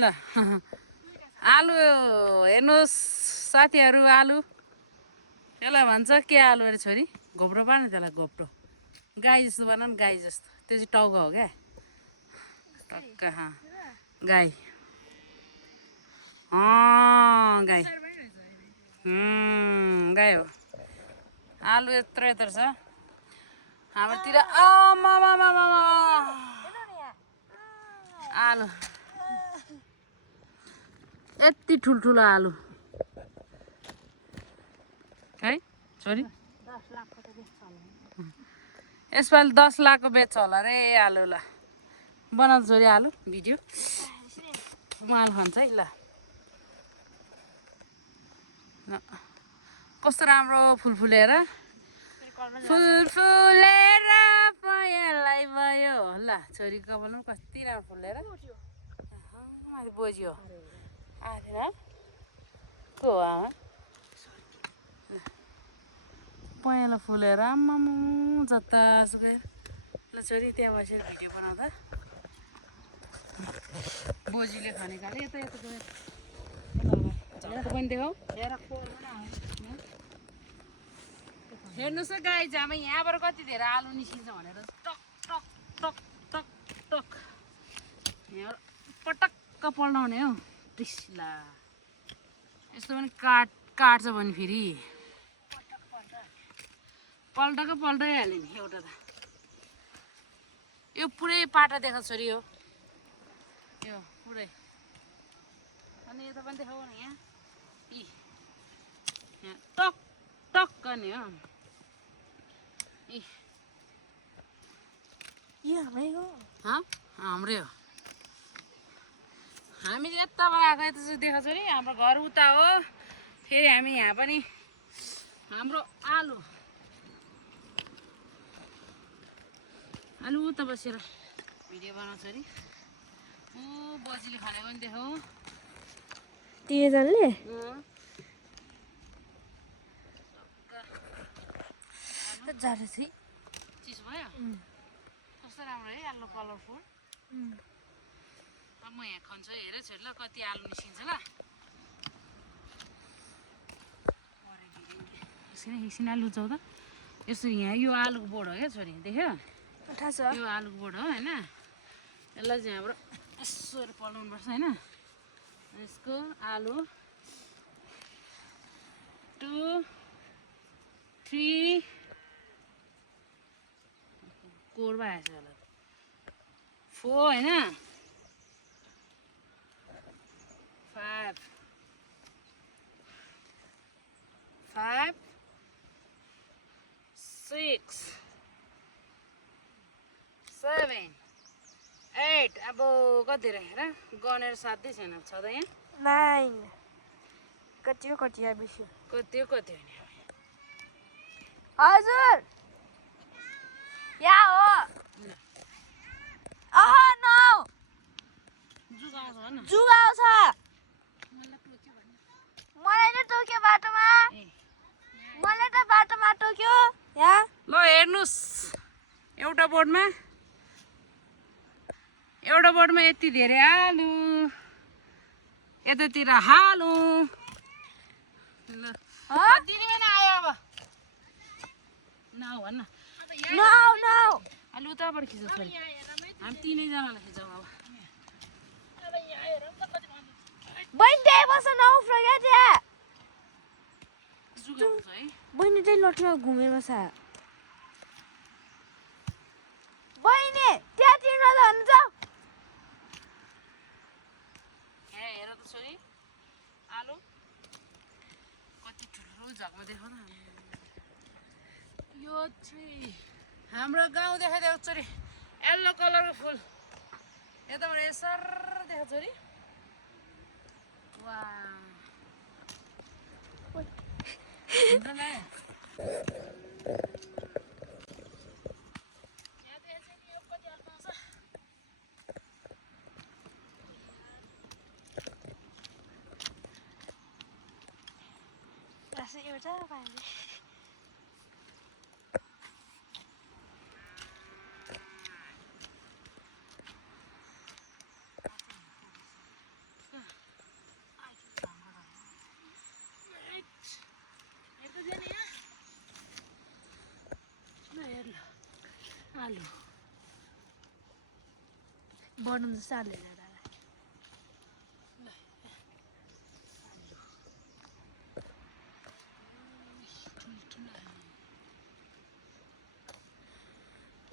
ल आलु हेर्नुहोस् साथीहरू आलु त्यसलाई भन्छ के आलु अरे छोरी घोप्रो पार्नु त्यसलाई घोप्रो गाई जस्तो बना नि गाई जस्तो त्यो चाहिँ टाउको हो क्या टक्क गाई गाई गाई हो आलु यत्रो यत्रो छ हाम्रोतिर आलु यति ठुल्ठुलो आलु है छोरी यसपालि 10 लाखको बेच्छ होला रे आलुलाई बनाउँछ छोरी आलु भिडियो माल खान्छ है ल कस्तो राम्रो फुल फुलेर पयलाई भयो ल छोरी कपालमा कति राम्रो फुलेर बोज्यो आएन को हो आमा पहेँलो फुलेर आम्मामु जतासुकै ल छोरी त्यहाँ बसेर भिडियो बनाउँदा बोजीले खाने खाले यता यता गएर पनि देखाऊ हेर्नुहोस् न गाई जामा यहाँबाट कति धेरै आलु निस्किन्छ भनेर टक टक टक टक टक यहाँ पटक्क पल्टाउने हौ ला यस्तो पनि काट्छ भने फेरि पल्टाकै पल्टाइहाल्यो नि एउटा त यो पुरै पाटा देखा छोरी हो यो पुरै अनि यता पनि देखाऊ न यहाँ टक टक गर्ने हो हाम्रै हो हामीले यताबाट आएको यता चाहिँ देखा छोरी हाम्रो घर उता हो फेरि हामी यहाँ पनि हाम्रो आलु उता बसेर भिडियो बनाउँछ अरे बजीले खाने पनि देखाऊ तिनजनाले चिसो भयो कस्तो राम्रो है आलु कलरफुल अब म यहाँ खान्छु हेर छोरी ल कति आलु निस्किन्छ ल एकछिन आलु लुचाउ त यसरी यहाँ यो आलुको बोर्ड हो क्या छोरी देख्यो यो आलुको बोर्ड हो होइन यसलाई चाहिँ हाम्रो यसरी पल्टाउनु पर्छ होइन यसको आलु 2 3 कोरबा आएछ होला 4 होइन 5 6 7 8 अब कति हेर गनेर साध्यै छैन छ त यहाँ 9 कति हो कति बेसी कति हो कति हो हजुर यहाँ हो नौ जुगा आउँछ मलाई नै टोक्यो बाटोमा मलाई त बाटोमा टोक्यो यहाँ ल हेर्नुहोस् एउटा बोर्डमा यति धेरै आलु यतातिर हालु ल दिने आयो अब भन्न आलु उताबाट खिच्छ छोरी हामी तीनैजनालाई खिचौँ अब बहिनी त्यही बस्छ नउफ्रो क्या त्यहाँ जुगा हुन्छ है बहिनी त्यही लठमा घुमेर बस्छ बहिनी त्यहाँ तिर्न त हुन्छ हेर त छोरी आलु कति ठुलो झकमा देखाउ न यो चाहिँ हाम्रो गाउँ देखाइदिएको छोरी येल्लो कलरको फुल यताबाट यसर देखा छोरी वा एउटा पानी आलु बनाउनु साले दादा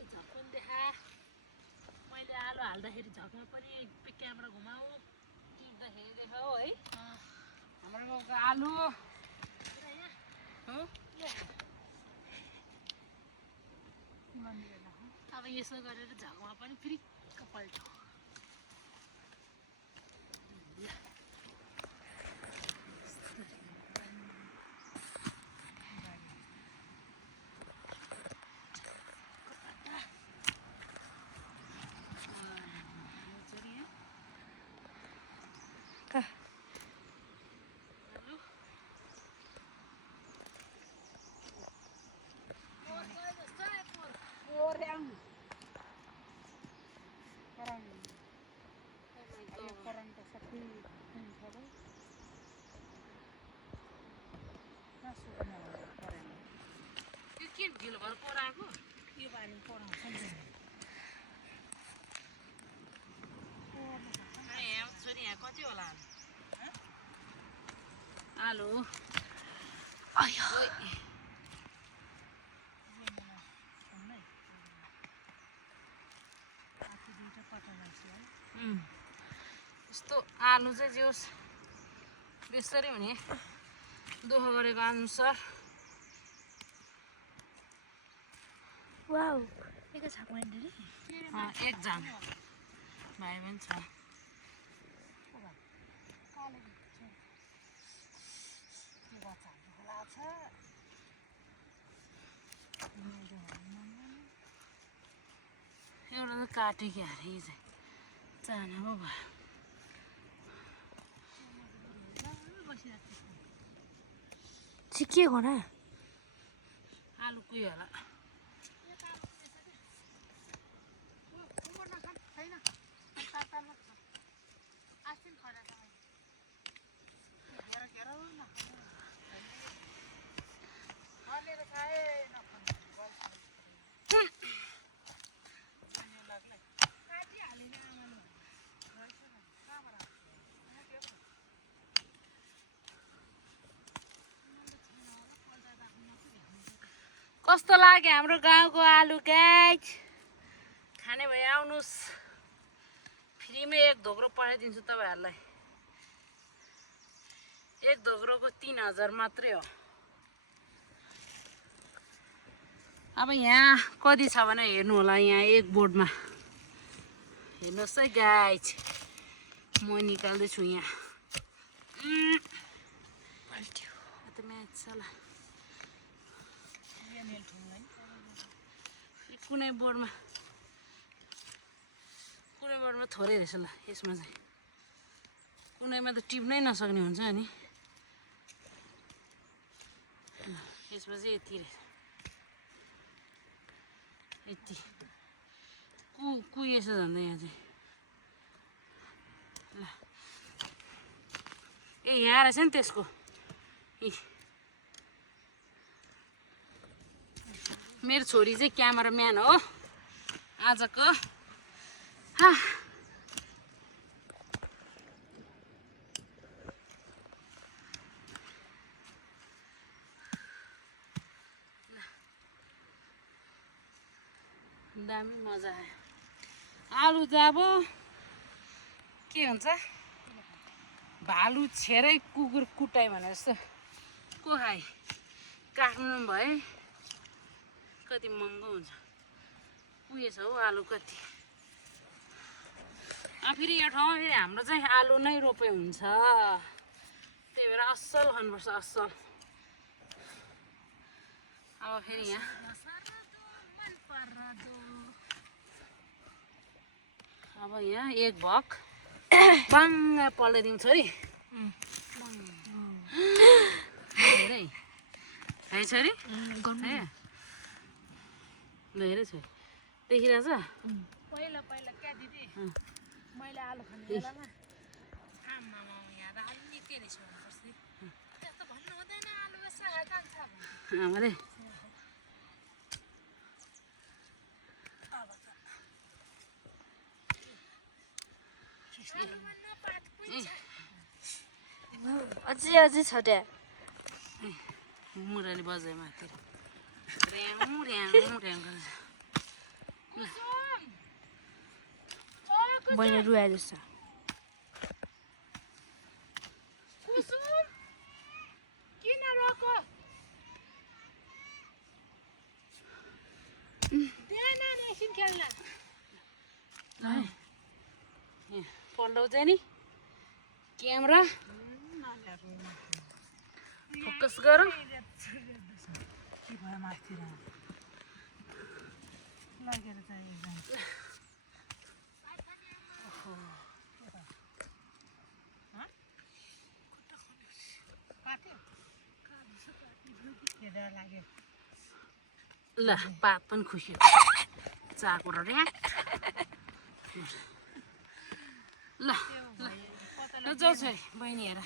झक्कन देखा मैले आलु हाल्दाखेरि झक्कन पनि क्यामेरा घुमाऊ टिप्दाखेरि देखाऊ है हाम्रो गाउँको आलु हो अब यसो गरेर झगमा पनि फ्रिक्क पल्ट्यो के ढिलो भएर कोराएको यो पानी कोराउँछ नि यहाँ छोरी यहाँ कति होला आलु यस्तो आलु चाहिँ जे होस् बेसरी हुने दुःख गरेको अनुसार वाउ एक छ पोइन्ट रे एक जाम भाइ पनि छ एउटा त काटेको अरे यो चाहिँ चाना पो भयो सिकिएको न आलु कुहियो होला कस्तो लाग्यो हाम्रो गाउँको आलु गाइज खाने भए आउनुहोस् फ्रीमै एक धोक्रो पठाइदिन्छु तपाईँहरूलाई एक धोक्रोको 3000 मात्रै हो अब यहाँ कति छ भने हेर्नु होला यहाँ एक बोर्डमा हेर्नुहोस् है गाइज म निकाल्दैछु यहाँ कुनै बोर्डमा थोरै रहेछ ल यसमा चाहिँ कुनैमा त टिप्नै नसक्ने हुन्छ नि यसमा चाहिँ यति रहेछ यति कुहिएछ झन्डै यहाँ चाहिँ ल ए यहाँ रहेछ नि त्यसको मेरो छोरी चाहिँ क्यामेराम्यान हो आजको दामी मजा आयो आलु जाब के हुन्छ भालु छेरै कुकुर कुटाइ भने जस्तो को खाइ काठमाडौँ भए कति महँगो हुन्छ उयो छ हौ आलु कति फेरि यो ठाउँमा फेरि हाम्रो चाहिँ आलु नै रोपे हुन्छ त्यही भएर असल खानुपर्छ असल अब फेरि यहाँ अब यहाँ एक भक बाङ्ग पल्टाइदिउँ छोरी धेरै है छोरी धेरै छोरी देखिरहेछ पहिला पहिला क्या दिदी मैले आलु खाने बेलामा आमामा यहाँ त आलु निकै रहेछ भन्नुपर्छ त्यस्तो भन्नु हुँदैन आलु यसो जान्छ आमाले अझै अझै छ त्यहाँ मुराले बजायो माथि र्याङ र्याङ र्याङ गर्छ बहिनी रुवाए जस्तो कुसुम किन रोको देन एकछिन खेल्न पल्टाउँछ नि क्यामेरा फोकस गर के भयो माथितिर लगेर चाहिँ लाग्यो ल पात पनि खुस्यो चाको र र्याक ल ल जाऊ छोरी बहिनी हेर